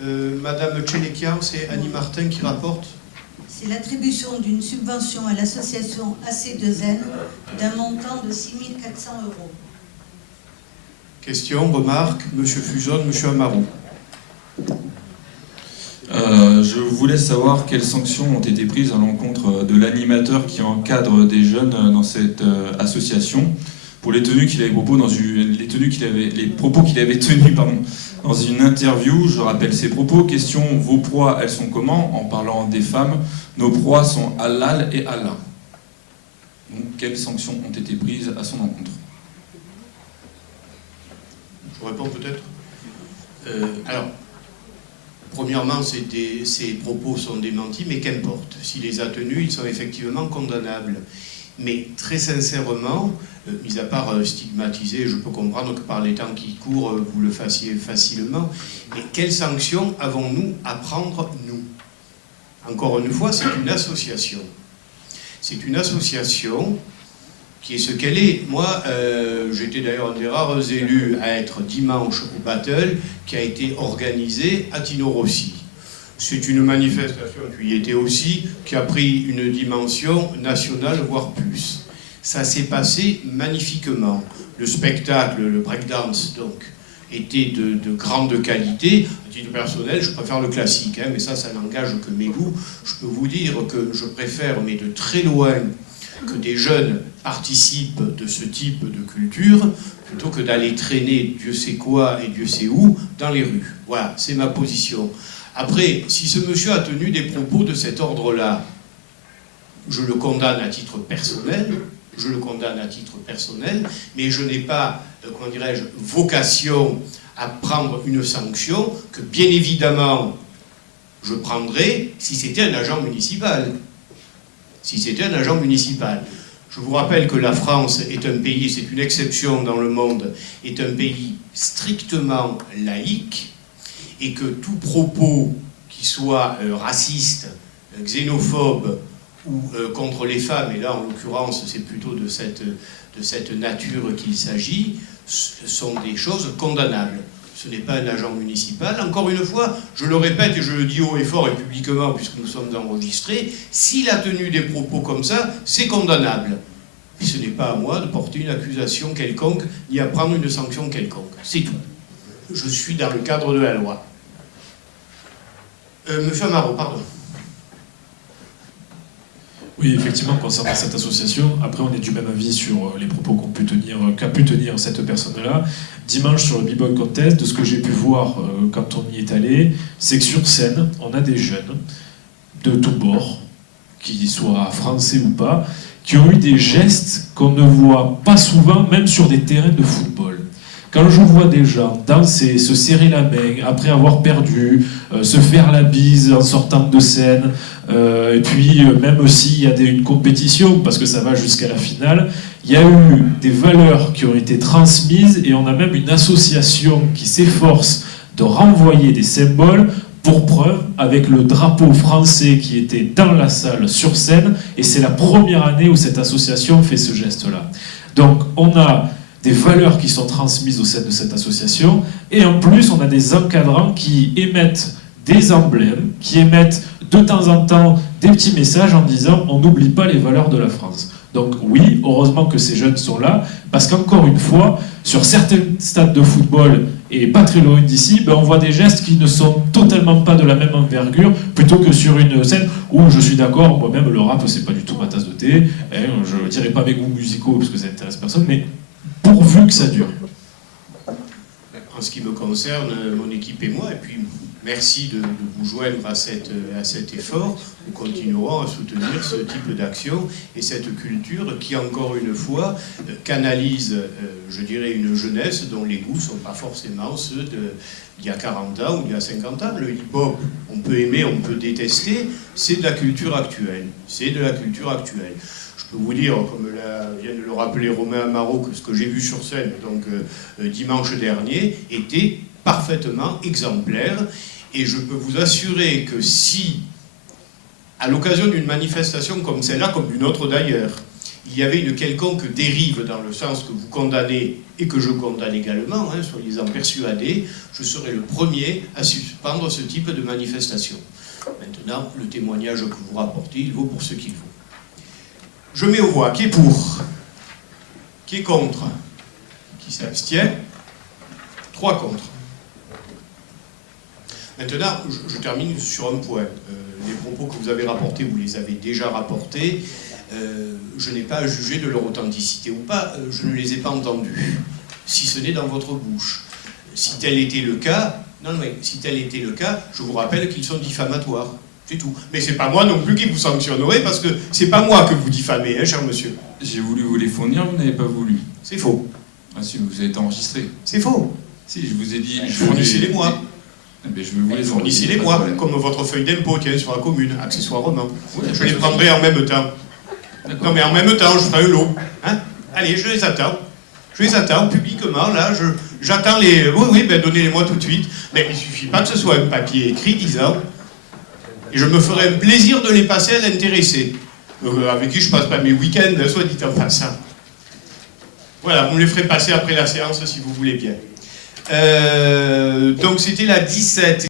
Madame Tchélékian, c'est Annie Martin qui rapporte. C'est l'attribution d'une subvention à l'association AC2N d'un montant de 6 400 €. Question, remarque, Monsieur Fuson, Monsieur Amaro. Je voulais savoir quelles sanctions ont été prises à l'encontre de l'animateur qui encadre des jeunes dans cette association pour les propos qu'il avait tenus dans une interview. Je rappelle ses propos. Question, vos proies, elles sont comment? En parlant des femmes, nos proies sont halal et Allah. Donc, quelles sanctions ont été prises à son encontre? Je réponds peut-être. Alors, premièrement, ces propos sont démentis, mais qu'importe. S'il les a tenus, ils sont effectivement condamnables. Mais très sincèrement, mis à part stigmatiser, je peux comprendre que par les temps qui courent, vous le fassiez facilement. Mais quelles sanctions avons-nous à prendre, nous? Encore une fois, c'est une association. C'est une association qui est ce qu'elle est. Moi, j'étais d'ailleurs un des rares élus à être dimanche au Battle, qui a été organisé à Tino Rossi. C'est une manifestation, tu y étais aussi, qui a pris une dimension nationale, voire plus. Ça s'est passé magnifiquement. Le spectacle, le breakdance, donc, était de grande qualité. À titre personnel, je préfère le classique, mais ça n'engage que mes goûts. Je peux vous dire que je préfère, mais de très loin, que des jeunes participent de ce type de culture, plutôt que d'aller traîner Dieu sait quoi et Dieu sait où dans les rues. Voilà, c'est ma position. Après, si ce monsieur a tenu des propos de cet ordre-là, je le condamne à titre personnel, mais je n'ai pas, comment dirais-je, vocation à prendre une sanction que, bien évidemment, je prendrais si c'était un agent municipal. Je vous rappelle que la France est un pays, c'est une exception dans le monde, est un pays strictement laïque, et que tout propos qui soit raciste, xénophobe ou contre les femmes, et là en l'occurrence c'est plutôt de cette nature qu'il s'agit, sont des choses condamnables. Ce n'est pas un agent municipal. Encore une fois, je le répète et je le dis haut et fort et publiquement puisque nous sommes enregistrés, s'il a tenu des propos comme ça, c'est condamnable. Et ce n'est pas à moi de porter une accusation quelconque ni à prendre une sanction quelconque. C'est tout. Je suis dans le cadre de la loi. Monsieur Amaro, pardon. Oui, effectivement, concernant cette association, après on est du même avis sur les propos qu'a pu tenir cette personne-là. Dimanche sur le B-Boy Contest, de ce que j'ai pu voir quand on y est allé, c'est que sur scène, on a des jeunes de tous bords, qu'ils soient français ou pas, qui ont eu des gestes qu'on ne voit pas souvent, même sur des terrains de football. Quand je vois des gens danser, se serrer la main après avoir perdu, se faire la bise en sortant de scène, et puis même s'il y a une compétition, parce que ça va jusqu'à la finale, il y a eu des valeurs qui ont été transmises et on a même une association qui s'efforce de renvoyer des symboles pour preuve avec le drapeau français qui était dans la salle sur scène, et c'est la première année où cette association fait ce geste-là. Donc on a des valeurs qui sont transmises au sein de cette association, et en plus on a des encadrants qui émettent des emblèmes, qui émettent de temps en temps des petits messages en disant on n'oublie pas les valeurs de la France. Donc oui, heureusement que ces jeunes sont là, parce qu'encore une fois, sur certains stades de football, et pas très loin d'ici, on voit des gestes qui ne sont totalement pas de la même envergure, plutôt que sur une scène où je suis d'accord, moi-même le rap c'est pas du tout ma tasse de thé, je ne dirais pas mes goûts musicaux parce que ça n'intéresse personne, mais pourvu que ça dure. En ce qui me concerne, mon équipe et moi, et puis merci de vous joindre à cet effort. Nous continuerons à soutenir ce type d'action et cette culture qui, encore une fois, canalise, je dirais, une jeunesse dont les goûts ne sont pas forcément ceux d'il y a 40 ans ou d'il y a 50 ans. Le hip-hop, on peut aimer, on peut détester, c'est de la culture actuelle. Je peux vous dire, comme vient de le rappeler Romain Amaro, que ce que j'ai vu sur scène donc, dimanche dernier était parfaitement exemplaire. Et je peux vous assurer que si, à l'occasion d'une manifestation comme celle-là, comme d'une autre d'ailleurs, il y avait une quelconque dérive dans le sens que vous condamnez et que je condamne également, hein, soyez-en persuadés, je serai le premier à suspendre ce type de manifestation. Maintenant, le témoignage que vous rapportez, il vaut pour ce qu'il vaut. Je mets aux voix. Qui est pour? Qui est contre? Qui s'abstient? 3 contre. Maintenant, je termine sur un point. Les propos que vous avez rapportés, vous les avez déjà rapportés. Je n'ai pas à juger de leur authenticité ou pas. Je ne les ai pas entendus, si ce n'est dans votre bouche. Si tel était le cas, si tel était le cas, je vous rappelle qu'ils sont diffamatoires. C'est tout. Mais c'est pas moi non plus qui vous sanctionnerai, parce que c'est pas moi que vous diffamez, hein, cher monsieur. J'ai voulu vous les fournir, vous n'avez pas voulu. C'est faux. Ah si, vous avez été enregistré. C'est faux. Si, je vous ai dit... Fournissez-les-moi. Eh bien, je vais vous les Fournissez-les-moi, comme votre feuille d'impôt, tiens, sur la commune, accessoirement. Je les prendrai en même temps. Non, mais en même temps, je ferai un lot. Hein? Allez, je les attends. Je les attends publiquement, là. J'attends les... Oui, ben donnez-les-moi tout de suite. Mais il ne suffit pas que ce soit un papier écrit disant... Et je me ferai un plaisir de les passer à l'intéressé. Avec qui je passe pas mes week-ends, soit dit en passant. Voilà, vous me les ferez passer après la séance, si vous voulez bien. Donc, c'était la 17.